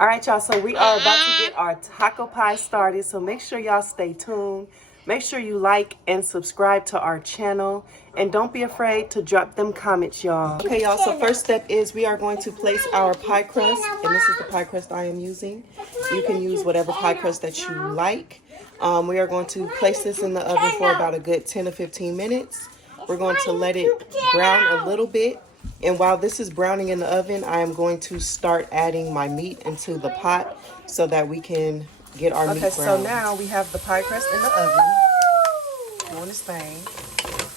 All right, y'all, so we are about to get our taco pie started, so make sure y'all stay tuned. Make sure you like and subscribe to our channel, and don't be afraid to drop them comments, y'all. Okay, y'all, so first step is we are going to place our pie crust, and this is the pie crust I am using. You can use whatever pie crust that you like. We are going to place this in the oven for about a good 10 to 15 minutes. We're going to let it brown a little bit. And while this is browning in the oven, I am going to start adding my meat into the pot so that we can get our meat brown. Okay, so now we have the pie crust in the oven doing its thing.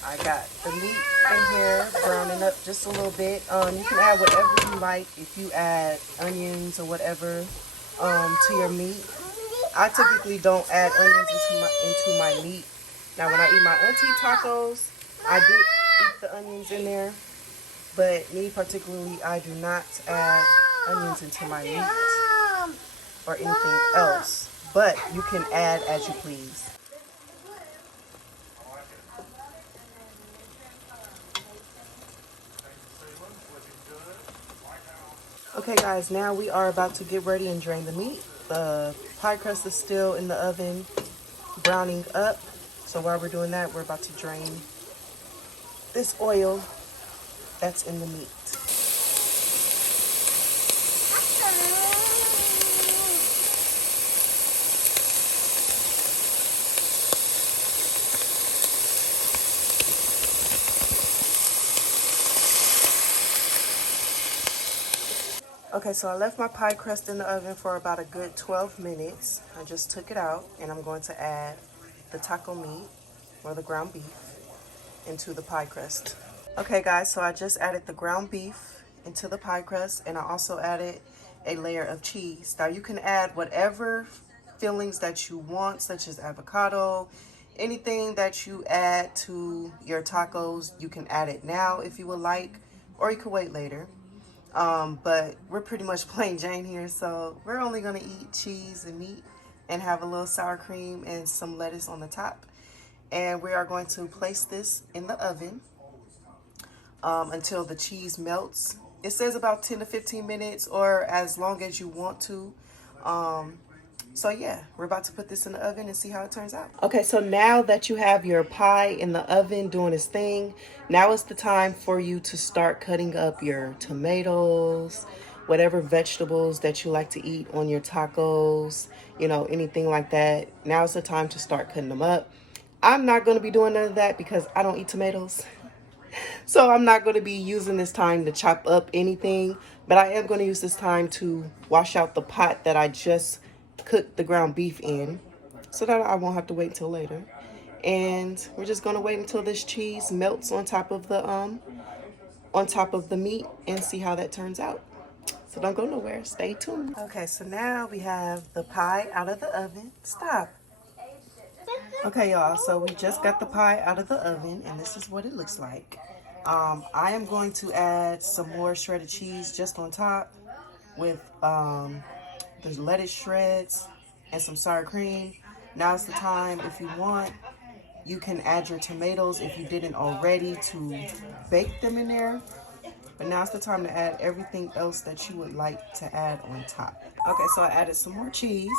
I got the meat in here browning up just a little bit. You can add whatever you like. If you add onions or whatever to your meat. I typically don't add onions into my meat. Now, when I eat my auntie tacos, I do eat the onions in there. But me particularly, I do not add onions into my meat or anything else. But you can add as you please. Okay guys, now we are about to get ready and drain the meat. The pie crust is still in the oven, browning up. So while we're doing that, we're about to drain this oil that's in the meat. Okay, so I left my pie crust in the oven for about a good 12 minutes. I just took it out and I'm going to add the taco meat or the ground beef into the pie crust. Okay guys, so I just added the ground beef into the pie crust and I also added a layer of cheese. Now you can add whatever fillings that you want, such as avocado, anything that you add to your tacos. You can add it now if you would like, or you could wait later. But we're pretty much plain Jane here, so we're only gonna eat cheese and meat and have a little sour cream and some lettuce on the top. And we are going to place this in the oven until the cheese melts. It says about 10 to 15 minutes or as long as you want to. So yeah, we're about to put this in the oven and see how it turns out. Okay, so now that you have your pie in the oven doing its thing, now is the time for you to start cutting up your tomatoes, whatever vegetables that you like to eat on your tacos, you know, anything like that. Now is the time to start cutting them up. I'm not going to be doing none of that because I don't eat tomatoes. So I'm not going to be using this time to chop up anything, but I am going to use this time to wash out the pot that I just cooked the ground beef in so that I won't have to wait until later. And we're just going to wait until this cheese melts on top of the meat and see how that turns out. So don't go nowhere. Stay tuned. Okay, so now we have the pie out of the oven. Stop. Okay, y'all, so we just got the pie out of the oven, and this is what it looks like. I am going to add some more shredded cheese just on top with the lettuce shreds and some sour cream. Now's the time, if you want, you can add your tomatoes if you didn't already to bake them in there. But now's the time to add everything else that you would like to add on top. Okay, so I added some more cheese.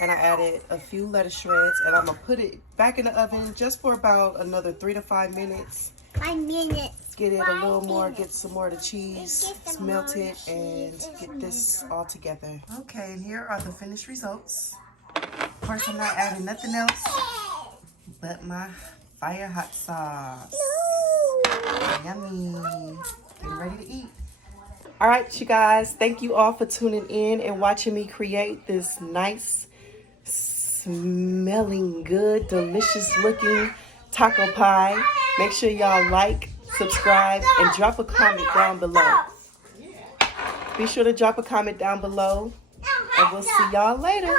And I added a few lettuce shreds, and I'm gonna put it back in the oven just for about another 3 to 5 minutes. 5 minutes. Get it a little more, get some more of the cheese, melt it, and get this all together. Okay, and here are the finished results. Of course, I'm not adding nothing else but my fire hot sauce. Yummy. Getting ready to eat. All right, you guys, thank you all for tuning in and watching me create this nice, smelling good, delicious looking taco pie. Make sure y'all like, subscribe, and drop a comment down below. Be sure to drop a comment down below, and we'll see y'all later.